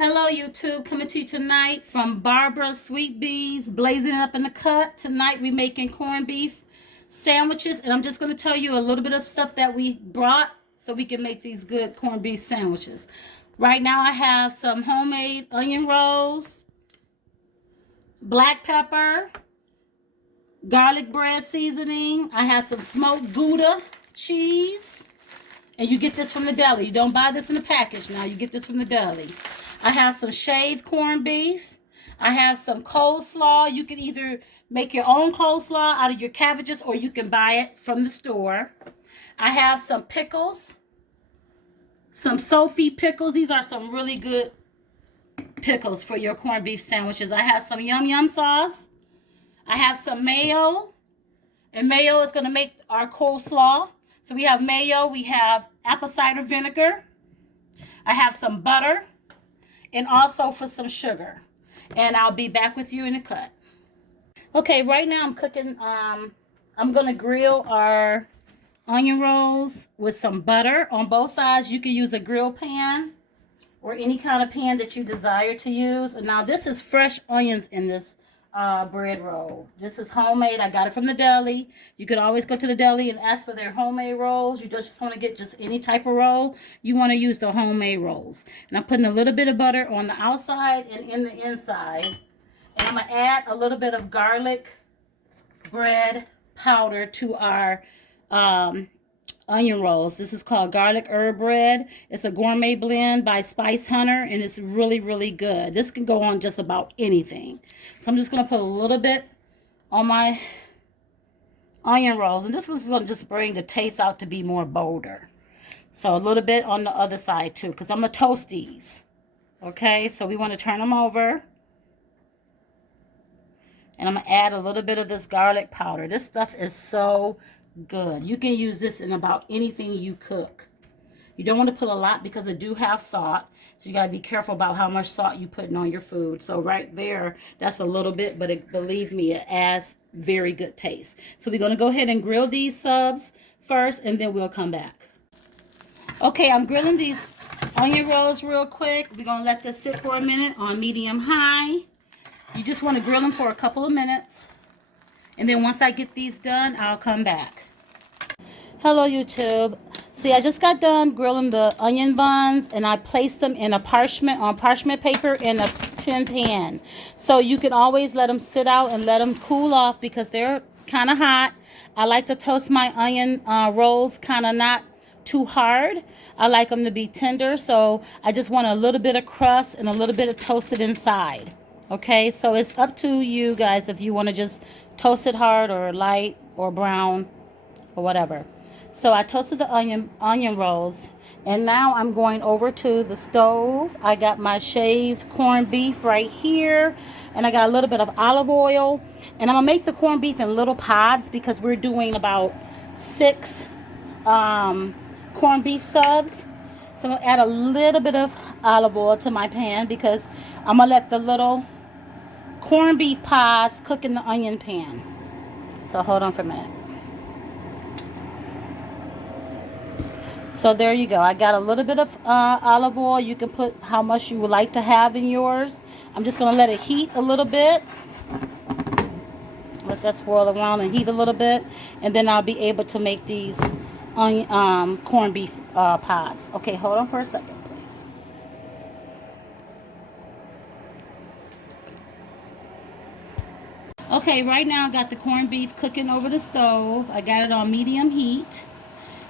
Hello, YouTube. Coming to you tonight from Barbara Sweet Bees, blazing it up in the cut. Tonight we're making corned beef sandwiches, and I'm just going to tell you a little bit of stuff that we brought so we can make these good corned beef sandwiches. Right now I have some homemade onion rolls, black pepper, garlic bread seasoning. I have some smoked Gouda cheese, and you get this from the deli. You don't buy this in a package now. You get this from the deli. I have some shaved corned beef. I have some coleslaw. You can either make your own coleslaw out of your cabbages or you can buy it from the store. I have some pickles, some Sophie pickles. These are some really good pickles for your corned beef sandwiches. I have some yum yum sauce. I have some mayo, and mayo is going to make our coleslaw. So we have mayo, we have apple cider vinegar. I have some butter, and also for some sugar. And I'll be back with you in a cut. Okay, right now I'm cooking, I'm gonna grill our onion rolls with some butter on both sides. You can use a grill pan or any kind of pan that you desire to use. And now this is fresh onions in this bread roll. This is homemade. I got it from the deli. You could always go to the deli and ask for their homemade rolls. You just want to get just any type of roll. You want to use the homemade rolls. And I'm putting a little bit of butter on the outside and in the inside. And I'm going to add a little bit of garlic bread powder to our onion rolls. This is called garlic herb bread. It's a gourmet blend by Spice Hunter, and it's really, really good. This can go on just about anything. So I'm just going to put a little bit on my onion rolls, and this was going to just bring the taste out to be more bolder. So a little bit on the other side too, because I'm going to toast these. Okay, so we want to turn them over. And I'm going to add a little bit of this garlic powder. This stuff is so good. You can use this in about anything you cook. You don't want to put a lot because it do have salt. So you got to be careful about how much salt you putting on your food. So right there, that's a little bit, but believe me, it adds very good taste. So we're going to go ahead and grill these subs first, and then we'll come back. Okay, I'm grilling these onion rolls real quick. We're going to let this sit for a minute on medium high. You just want to grill them for a couple of minutes. And then once I get these done, I'll come back. Hello, YouTube. See, I just got done grilling the onion buns, and I placed them in a parchment paper in a tin pan. So you can always let them sit out and let them cool off because they're kind of hot. I like to toast my onion rolls kind of not too hard. I like them to be tender, so I just want a little bit of crust and a little bit of toasted inside. Okay, so it's up to you guys if you want to just toast it hard or light or brown or whatever. So I toasted the onion rolls, and now I'm going over to the stove. I got my shaved corned beef right here, and I got a little bit of olive oil, and I'm gonna make the corned beef in little pods because we're doing about 6 corned beef subs. So I'm gonna add a little bit of olive oil to my pan because I'm gonna let the little corned beef pods cook in the onion pan. So hold on for a minute. So there you go. I got a little bit of olive oil. You can put how much you would like to have in yours. I'm just going to let it heat a little bit. Let that swirl around and heat a little bit. And then I'll be able to make these corned beef pods. Okay, hold on for a second, please. Okay, right now I got the corned beef cooking over the stove. I got it on medium heat.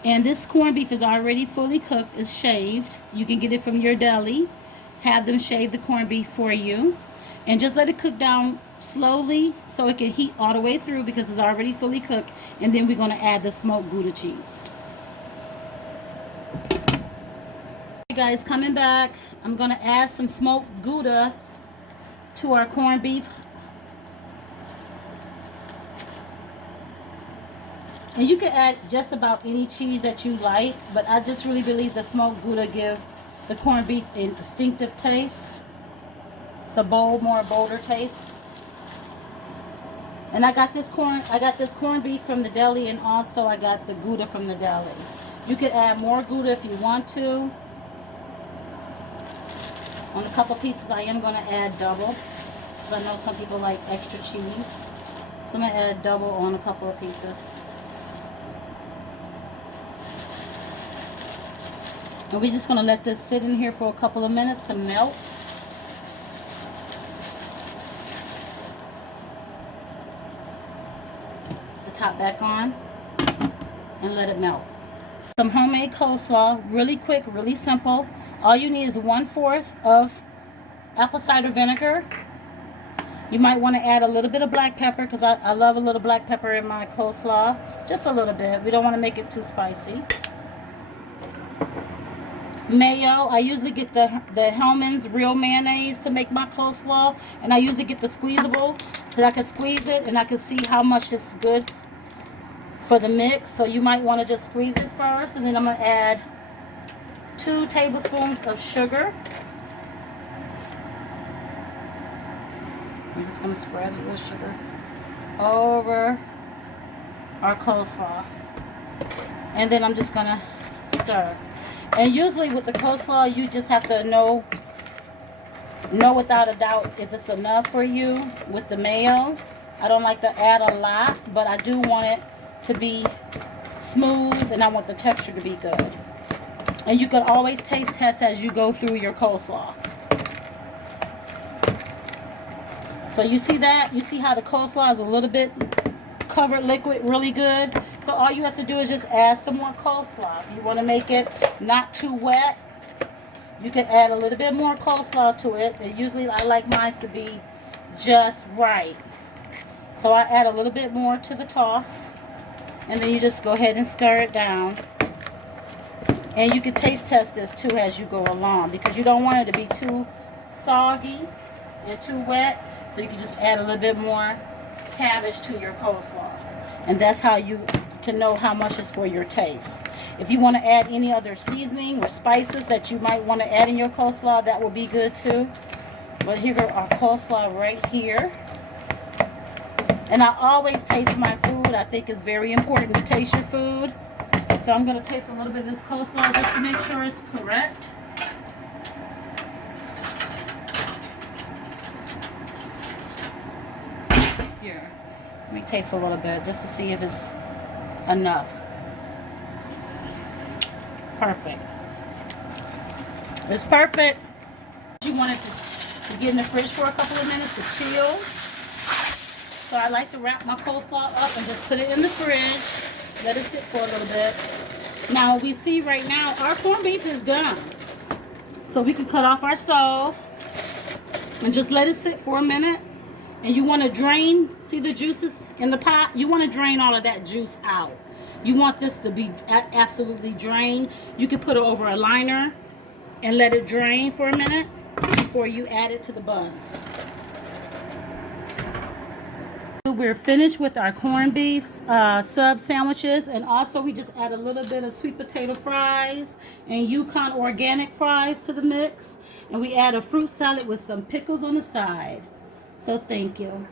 And this corned beef is already fully cooked. It's shaved. You can get it from your deli. Have them shave the corned beef for you. And just let it cook down slowly so it can heat all the way through because it's already fully cooked. And then we're going to add the smoked Gouda cheese. Okay guys, coming back. I'm going to add some smoked Gouda to our corned beef. And you can add just about any cheese that you like, but I just really believe the smoked Gouda give the corned beef a distinctive taste. It's a more bolder taste. And I got this corned beef from the deli, and also I got the Gouda from the deli. You could add more Gouda if you want to. On a couple pieces, I am going to add double. Because I know some people like extra cheese. So I'm going to add double on a couple of pieces. And we're just going to let this sit in here for a couple of minutes to melt. The top back on and let it melt. Some homemade coleslaw, really quick, really simple. All you need is 1/4 of apple cider vinegar. You might want to add a little bit of black pepper because I love a little black pepper in my coleslaw. Just a little bit. We don't want to make it too spicy. Mayo. I usually get the Hellmann's real mayonnaise to make my coleslaw. And I usually get the squeezable so I can squeeze it and I can see how much it's good for the mix. So you might want to just squeeze it first. And then I'm going to add 2 tablespoons of sugar. I'm just going to spread a little sugar over our coleslaw. And then I'm just going to stir. And usually with the coleslaw, you just have to know without a doubt if it's enough for you with the mayo. I don't like to add a lot, but I do want it to be smooth and I want the texture to be good. And you can always taste test as you go through your coleslaw. So you see that? You see how the coleslaw is a little bit covered liquid really good? So all you have to do is just add some more coleslaw. If you want to make it not too wet, you can add a little bit more coleslaw to it. And usually I like mine to be just right. So I add a little bit more to the toss. And then you just go ahead and stir it down. And you can taste test this too as you go along because you don't want it to be too soggy and too wet. So you can just add a little bit more cabbage to your coleslaw. And that's how you can know how much is for your taste. If you want to add any other seasoning or spices that you might want to add in your coleslaw, that will be good too. But here are our coleslaw right here. And I always taste my food. I think it's very important to taste your food. So I'm going to taste a little bit of this coleslaw just to make sure it's correct. Here, let me taste a little bit just to see if it's enough. Perfect. It's perfect. You want it to get in the fridge for a couple of minutes to chill. So I like to wrap my coleslaw up and just put it in the fridge. Let it sit for a little bit. Now we see right now our corned beef is done. So we can cut off our stove and just let it sit for a minute. And you want to drain, see the juices in the pot? You want to drain all of that juice out. You want this to be absolutely drained. You can put it over a liner and let it drain for a minute before you add it to the buns. We're finished with our corned beef sub sandwiches, and also we just add a little bit of sweet potato fries and Yukon organic fries to the mix, and we add a fruit salad with some pickles on the side. So thank you.